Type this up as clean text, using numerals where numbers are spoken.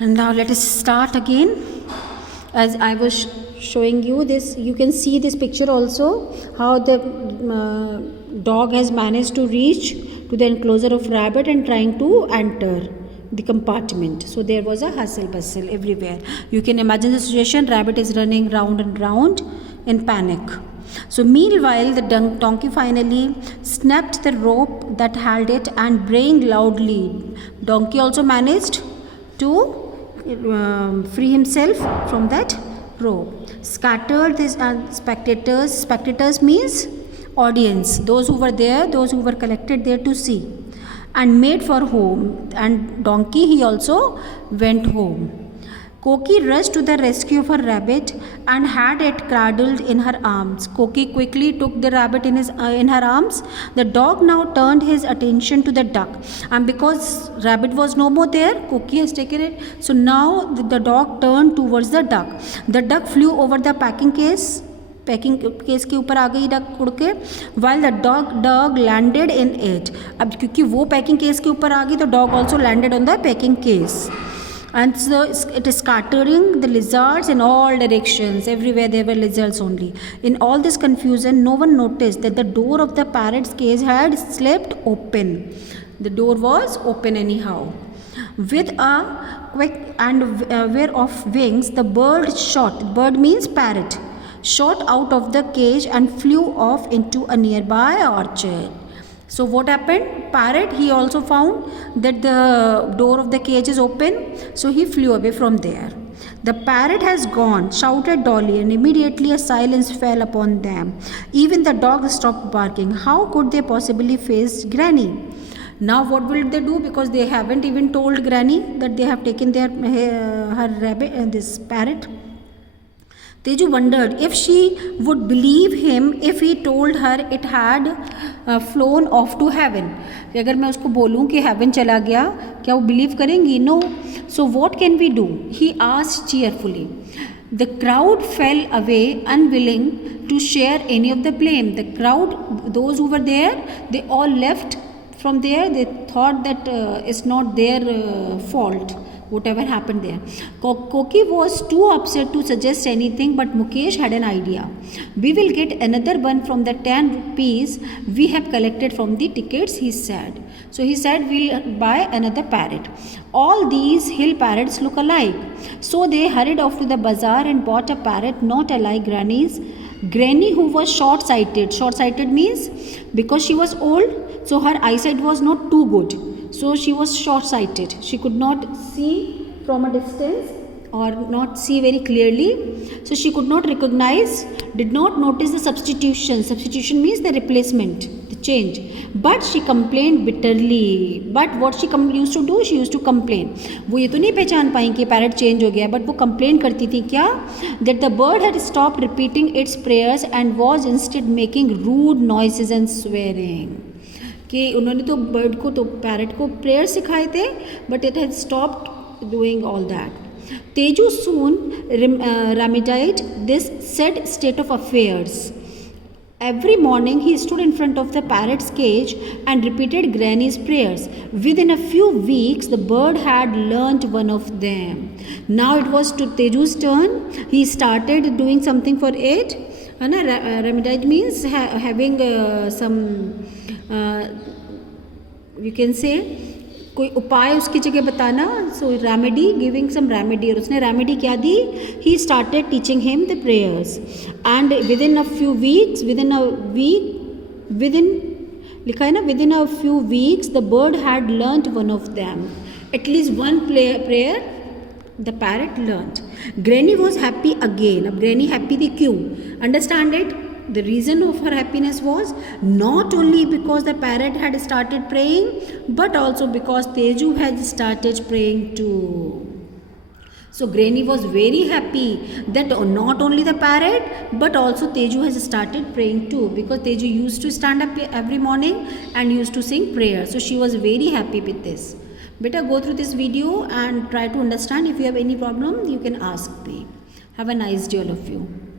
And now let us start again. As I was showing you this, you can see this picture also, how the dog has managed to reach to the enclosure of rabbit and trying to enter the compartment. So there was a hustle bustle everywhere. You can imagine the situation. Rabbit is running round and round in panic. So meanwhile, the donkey finally snapped the rope that held it and braying loudly. Donkey also managed to free himself from that rope. Scattered these spectators. Spectators means audience. Those who were there, those who were collected there to see. And made for home. And donkey, he also went home. Koki rushed to the rescue of her rabbit and had it cradled in her arms. Koki quickly took the rabbit in her arms. The dog now turned his attention to the duck, and because rabbit was no more there, Koki has taken it. So now the dog turned towards the duck. The duck flew over the packing case के ऊपर आ गई duck उड़ के, while the dog landed in it. अब क्योंकि वो packing case के ऊपर आ गई तो dog also landed on the packing case. And so it is scattering the lizards in all directions. Everywhere there were lizards only. In all this confusion, no one noticed that the door of the parrot's cage had slipped open. The door was open anyhow. With a quick and aware of wings, the bird shot. Bird means parrot. Shot out of the cage and flew off into a nearby orchard. So what happened? Parrot, he also found that the door of the cage is open, so he flew away from there. The parrot has gone, shouted Dolly, and immediately a silence fell upon them. Even the dog stopped barking. How could they possibly face Granny? Now what will they do? Because they haven't even told Granny that they have taken her rabbit, this parrot. Teju wondered if she would believe him if he told her it had flown off to heaven. अगर मैं उसको बोलूँ कि heaven चला गया, क्या वो believe करेंगी? No. So what can we do? He asked cheerfully. The crowd fell away, unwilling to share any of the blame. The crowd, those who were there, they all left from there. They thought that it's not their fault. Whatever happened there. Koki was too upset to suggest anything, but Mukesh had an idea. We will get another one from the 10 rupees we have collected from the tickets, he said. So he said, we'll buy another parrot. All these hill parrots look alike. So they hurried off to the bazaar and bought a parrot not alike Granny's. Granny, who was short-sighted. Short-sighted means because she was old, so her eyesight was not too good. So she was short-sighted. She could not see from a distance or not see very clearly. So she could not recognize, did not notice the substitution. Substitution means the replacement, the change. But she complained bitterly. But what she used to do, she used to complain. वो ये तो नहीं पहचान पाई कि parrot change हो गया, but वो complain करती थी क्या? That the bird had stopped repeating its prayers and was instead making rude noises and swearing. कि उन्होंने तो बर्ड को तो पैरट को प्रेयर सिखाए थे, but it had stopped doing all that. Teju soon remedied this said state of affairs. Every morning he stood in front of the parrot's cage and repeated Granny's prayers. Within a few weeks the bird had learnt one of them. Now it was to Teju's turn. He started doing something for it. Remedied means having some you can say कोई उपाय उसकी जगह बताना. So remedy, giving some remedy. और उसने remedy क्या दी? He started teaching him the prayers and within a few weeks, लिखा है ना, within a few weeks the bird had learned one of them. At least one prayer the parrot learned. Granny was happy again. अब granny happy थी क्यों? Understand it. The reason of her happiness was not only because the parrot had started praying, but also because Teju had started praying too. So Granny was very happy that not only the parrot but also Teju has started praying too, because Teju used to stand up every morning and used to sing prayer. So she was very happy with this. Better go through this video and try to understand. If you have any problem, you can ask me. Have a nice day all of you.